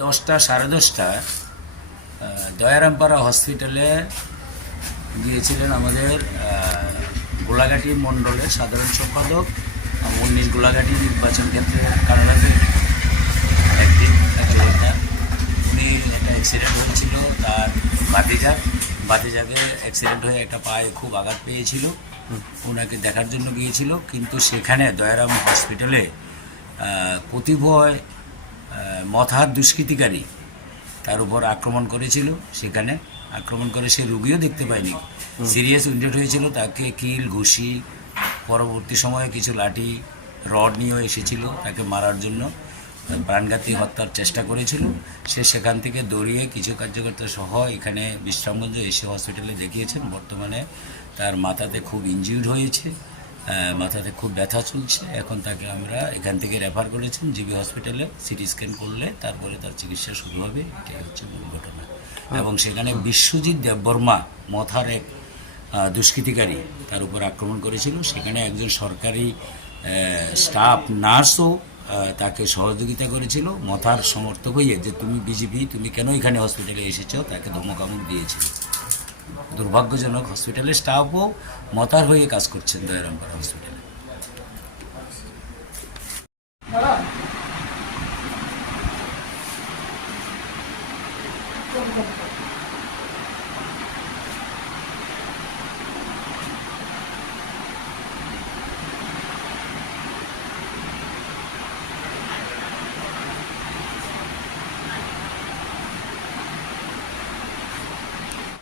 দশটা সাড়ে 10টা দয়ারামপাড়া হসপিটালে গিয়েছিলেন আমাদের গোলাঘাটি মণ্ডলের সাধারণ সম্পাদক 19 গোলাঘাটি নির্বাচন ক্ষেত্রের কারণে একদিন উনি একটা অ্যাক্সিডেন্ট হয়েছিল, তার বাতিজাগে অ্যাক্সিডেন্ট হয়ে একটা পায়ে খুব আঘাত পেয়েছিল। ওনাকে দেখার জন্য গিয়েছিল, কিন্তু সেখানে দয়ারাম হসপিটালে প্রতিভয় মথার দুষ্কৃতিকারী তার উপর আক্রমণ করেছিল। সেখানে আক্রমণ করে সে রুগীও দেখতে পায়নি, সিরিয়াস উইন্ডেড হয়েছিল। তাকে কিল ঘুষি, পরবর্তী সময়ে কিছু লাঠি রড নিয়েও এসেছিল তাকে মারার জন্য, প্রাণঘাতী হত্যার চেষ্টা করেছিল। সে সেখান থেকে দৌড়িয়ে কিছু কার্যকর্তা সহ এখানে বিশ্রামগঞ্জ এসে হসপিটালে দেখিয়েছেন। বর্তমানে তার মাথাতে খুব ইনজিউর্ড হয়েছে, মাথাতে খুব ব্যথা চলছে। এখন তাকে আমরা এখান থেকে রেফার করেছেন জিবি হসপিটালে। সিটি স্ক্যান করলে তারপরে তার চিকিৎসা শুরু হবে। এটাই হচ্ছে মূল ঘটনা। এবং সেখানে বিশ্বজিৎ দেববর্মা মথার এক দুষ্কৃতিকারী তার উপর আক্রমণ করেছিল। সেখানে একজন সরকারি স্টাফ নার্সও তাকে সহযোগিতা করেছিল, মথার সমর্থক হয়ে যে তুমি বিজেপি, তুমি কেন এখানে হসপিটালে এসেছো, তাকে ধমকামক দিয়েছিল। দুর্ভাগ্যজনক, হসপিটালের স্টাফও মতার হয়ে কাজ করছেন দয়ারামপাড়া হসপিটালে।